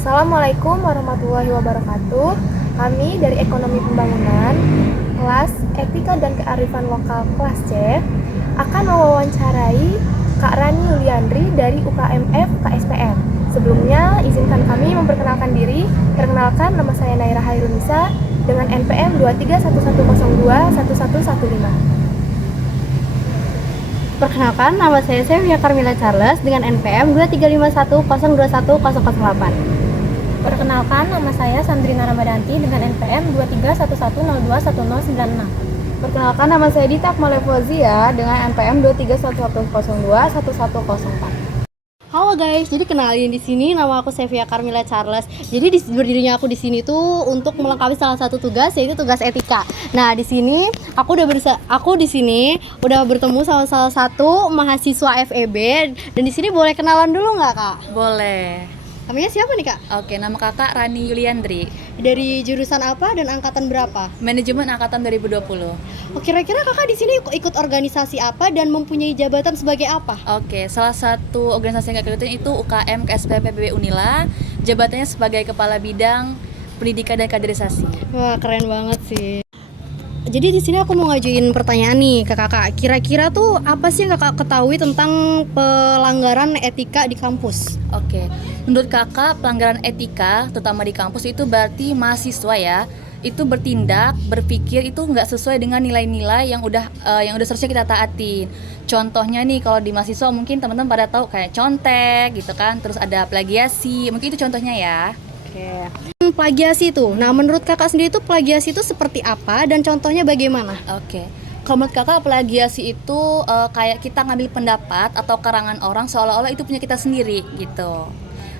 Assalamualaikum warahmatullahi wabarakatuh. Kami dari Ekonomi Pembangunan, kelas Etika dan Kearifan Lokal kelas C, akan mewawancarai Kak Rani Yuliandri dari UKMF KSPM. Sebelumnya, izinkan kami memperkenalkan diri. Perkenalkan, nama saya Naira Hairunisa dengan NPM 2311021115. Perkenalkan, nama saya Sevia Carmila Charles dengan NPM 2351021008. Perkenalkan, nama saya Sandrina Ramadanti dengan NPM 2311021096. Perkenalkan, nama saya Dita Akmal Fauzia dengan NPM 2311021104. Halo guys, jadi kenalin di sini nama aku Sevia Carmila Charles. Jadi berdirinya aku di sini tuh untuk melengkapi salah satu tugas, yaitu tugas etika. Nah, di sini aku di sini udah bertemu sama salah satu mahasiswa FEB, dan di sini boleh kenalan dulu nggak, Kak? Boleh. Namanya siapa nih, Kak? Oke, nama kakak Rani Yuliandri. Dari jurusan apa dan angkatan berapa? Manajemen angkatan 2020. Oh, kira-kira Kakak di sini ikut organisasi apa dan mempunyai jabatan sebagai apa? Oke, salah satu organisasi yang kakak ikutin itu UKM KSPM PBB Unila. Jabatannya sebagai Kepala Bidang Pendidikan dan Kaderisasi. Wah, keren banget sih. Jadi di sini aku mau ngajuin pertanyaan nih ke Kakak. Kira-kira tuh apa sih yang Kakak ketahui tentang pelanggaran etika di kampus? Oke, menurut kakak pelanggaran etika terutama di kampus itu berarti mahasiswa ya itu bertindak, berpikir itu nggak sesuai dengan nilai-nilai yang udah seharusnya kita taatin. Contohnya nih kalau di mahasiswa mungkin teman-teman pada tahu kayak contek gitu kan, terus ada plagiasi, mungkin itu contohnya ya. Oke. Plagiasi itu. Nah, menurut Kakak sendiri tuh plagiasi itu seperti apa dan contohnya bagaimana? Oke. Kalau menurut kakak plagiasi itu kayak kita ngambil pendapat atau karangan orang seolah-olah itu punya kita sendiri gitu.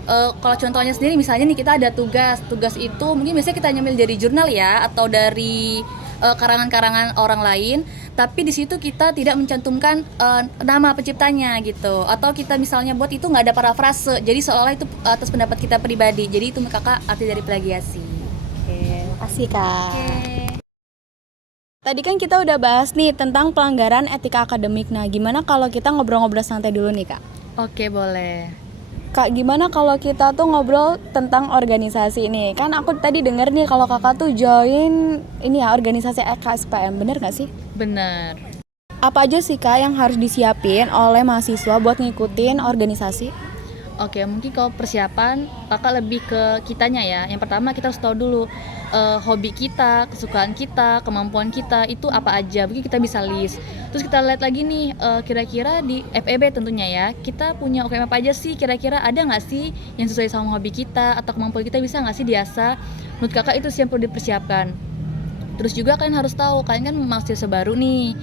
Kalau contohnya sendiri misalnya nih kita ada tugas itu mungkin biasanya kita nyambil dari jurnal ya atau dari karangan-karangan orang lain, tapi di situ kita tidak mencantumkan nama penciptanya gitu, atau kita misalnya buat itu nggak ada parafrase, jadi seolah-olah itu atas pendapat kita pribadi, jadi itu menurut kakak arti dari plagiasi. Oke, makasih Kak. Tadi kan kita udah bahas nih tentang pelanggaran etika akademik. Nah, gimana kalau kita ngobrol-ngobrol santai dulu nih, Kak? Oke, boleh. Kak, gimana kalau kita tuh ngobrol tentang organisasi ini? Kan aku tadi denger nih kalau kakak tuh join ini ya, organisasi KSPM, bener gak sih? Bener. Apa aja sih Kak yang harus disiapin oleh mahasiswa buat ngikutin organisasi? Oke, mungkin kalau persiapan kakak lebih ke kitanya ya. Yang pertama kita harus tahu dulu hobi kita, kesukaan kita, kemampuan kita itu apa aja. Mungkin kita bisa list. Terus kita lihat lagi nih kira-kira di FEB tentunya ya, kita punya UKM apa aja sih, kira-kira ada nggak sih yang sesuai sama hobi kita atau kemampuan kita, bisa nggak sih diasah. Menurut kakak itu sih yang perlu dipersiapkan. Terus juga kalian harus tahu, kalian kan mahasiswa baru nih,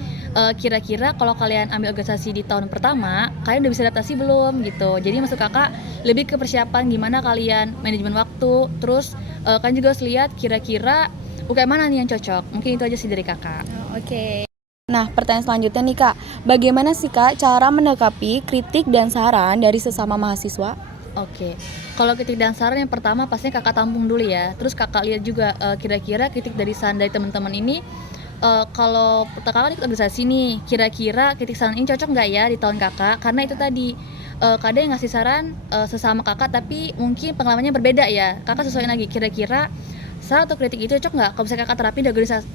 kira-kira kalau kalian ambil organisasi di tahun pertama, kalian udah bisa adaptasi belum gitu. Jadi maksud kakak lebih ke persiapan gimana kalian manajemen waktu. Terus kalian juga harus lihat kira-kira UKM mana nih yang cocok. Mungkin itu aja sih dari kakak. Oke. Nah, pertanyaan selanjutnya nih Kak, bagaimana sih Kak cara menanggapi kritik dan saran dari sesama mahasiswa? Oke, kalau kritik dan saran yang pertama pastinya kakak tampung dulu ya. Terus kakak lihat juga kira-kira kritik dari saran dari teman-teman ini, kalau kakak ikut organisasi nih, kira-kira kritik saran ini cocok nggak ya di tahun kakak? Karena itu tadi kadang yang ngasih saran sesama kakak tapi mungkin pengalamannya berbeda ya. Kakak sesuaiin lagi kira-kira saran atau kritik itu cocok nggak kalau misalnya kakak terapin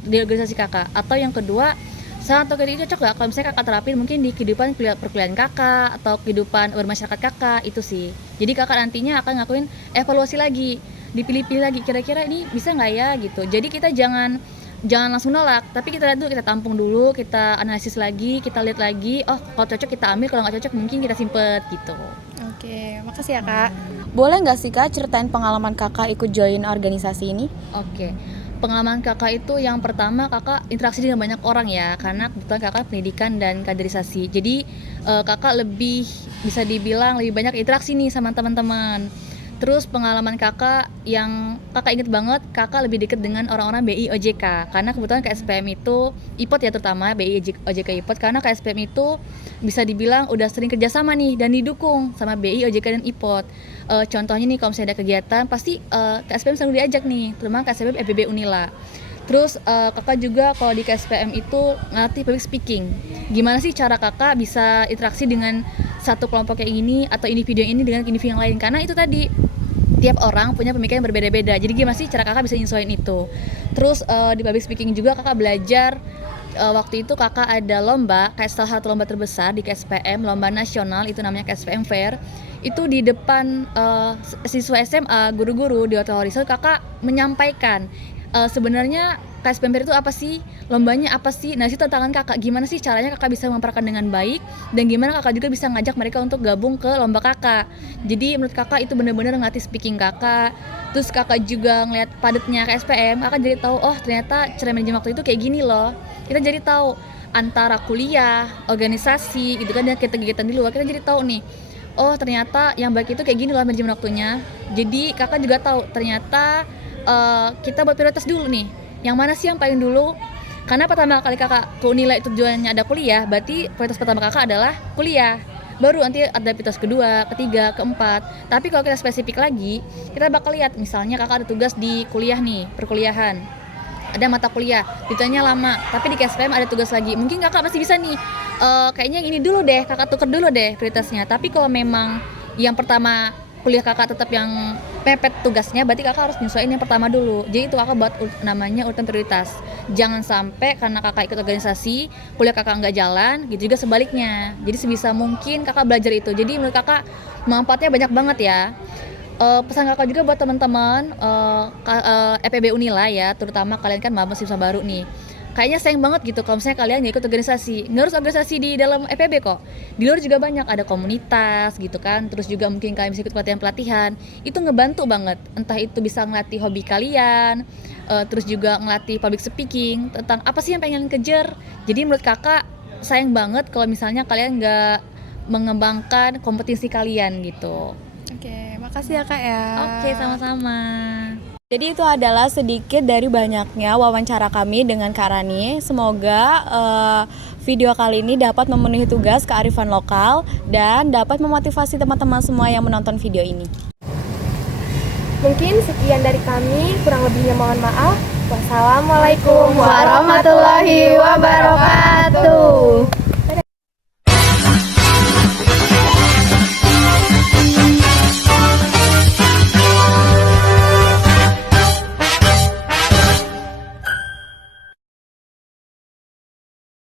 di organisasi kakak. Atau yang kedua, saran atau kritik itu cocok nggak kalau misalnya kakak terapin mungkin di kehidupan perkuliahan kakak atau kehidupan bermasyarakat kakak, itu sih. Jadi kakak nantinya akan ngakuin evaluasi lagi, dipilih-pilih lagi kira-kira ini bisa nggak ya gitu. Jadi kita jangan langsung nolak, tapi kita lihat dulu, kita tampung dulu, kita analisis lagi, kita lihat lagi, oh kalau cocok kita ambil, kalau nggak cocok mungkin kita simpet gitu. Oke, makasih ya Kak. Boleh nggak sih Kak ceritain pengalaman kakak ikut join organisasi ini? Oke, pengalaman kakak itu yang pertama kakak interaksi dengan banyak orang ya, karena kebetulan kakak pendidikan dan kaderisasi. Jadi kakak lebih bisa dibilang lebih banyak interaksi nih sama teman-teman. Terus pengalaman kakak yang kakak inget banget, kakak lebih dekat dengan orang-orang BI OJK, karena kebetulan KSPM itu IPOT ya, terutama BI OJK IPOT, karena KSPM itu bisa dibilang udah sering kerjasama nih dan didukung sama BI OJK dan IPOT. Contohnya nih kalau misalnya ada kegiatan pasti KSPM selalu diajak nih, terutama KSPM FEB Unila. Terus kakak juga kalau di KSPM itu ngelatih public speaking. Gimana sih cara kakak bisa interaksi dengan satu kelompok yang ini atau individu yang ini dengan individu yang lain, karena itu tadi tiap orang punya pemikiran yang berbeda-beda. Jadi gimana sih cara kakak bisa nyesuaiin itu? Terus di public speaking juga kakak belajar. Waktu itu kakak ada lomba, kayak salah satu lomba terbesar di KSPM, lomba nasional, itu namanya KSPM Fair. Itu di depan siswa SMA, guru-guru di Hotel Horizon, kakak menyampaikan sebenarnya KSPM Fair itu apa sih, lombanya apa sih. Nah, itu tantangan kakak, gimana sih caranya kakak bisa memperkenalkan dengan baik, dan gimana kakak juga bisa ngajak mereka untuk gabung ke lomba kakak. Jadi menurut kakak itu benar-benar ngelatih speaking kakak. Terus kakak juga ngeliat padatnya KSPM, kakak jadi tahu, oh ternyata cara manajemen waktu itu kayak gini loh. Kita jadi tahu antara kuliah, organisasi gitu kan, dan kegiatan di luar, kita jadi tahu nih, oh ternyata yang baik itu kayak gini loh manajemen waktunya. Jadi kakak juga tahu ternyata kita buat prioritas dulu nih, yang mana sih yang paling dulu. Karena pertama kali kakak ke Unila itu tujuannya ada kuliah, berarti prioritas pertama kakak adalah kuliah, baru nanti ada prioritas kedua, ketiga, keempat. Tapi kalau kita spesifik lagi, kita bakal lihat misalnya kakak ada tugas di kuliah nih, perkuliahan, ada mata kuliah, ditanya lama, tapi di KSPM ada tugas lagi, mungkin kakak masih bisa nih, kayaknya yang ini dulu deh, kakak tuker dulu deh prioritasnya. Tapi kalau memang yang pertama kuliah kakak tetap yang mepet tugasnya, berarti kakak harus nyesuaiin yang pertama dulu. Jadi itu kakak buat namanya urutan prioritas. Jangan sampai karena kakak ikut organisasi, kuliah kakak nggak jalan, gitu juga sebaliknya. Jadi sebisa mungkin kakak belajar itu. Jadi menurut kakak manfaatnya banyak banget ya. Pesan kakak juga buat teman-teman EPB Unila ya, terutama kalian kan mahasiswa baru nih. Kayaknya sayang banget gitu kalau misalnya kalian nggak ikut organisasi. Nggak harus organisasi di dalam EPB kok. Di luar juga banyak, ada komunitas gitu kan. Terus juga mungkin kalian bisa ikut pelatihan-pelatihan. Itu ngebantu banget. Entah itu bisa ngelatih hobi kalian, terus juga ngelatih public speaking tentang apa sih yang pengen kejar. Jadi menurut kakak sayang banget kalau misalnya kalian nggak mengembangkan kompetisi kalian gitu. Oke, makasih ya Kak ya. Oke, sama-sama. Jadi itu adalah sedikit dari banyaknya wawancara kami dengan Kak Rani. Semoga video kali ini dapat memenuhi tugas kearifan lokal dan dapat memotivasi teman-teman semua yang menonton video ini. Mungkin sekian dari kami, kurang lebihnya mohon maaf. Wassalamualaikum warahmatullahi wabarakatuh.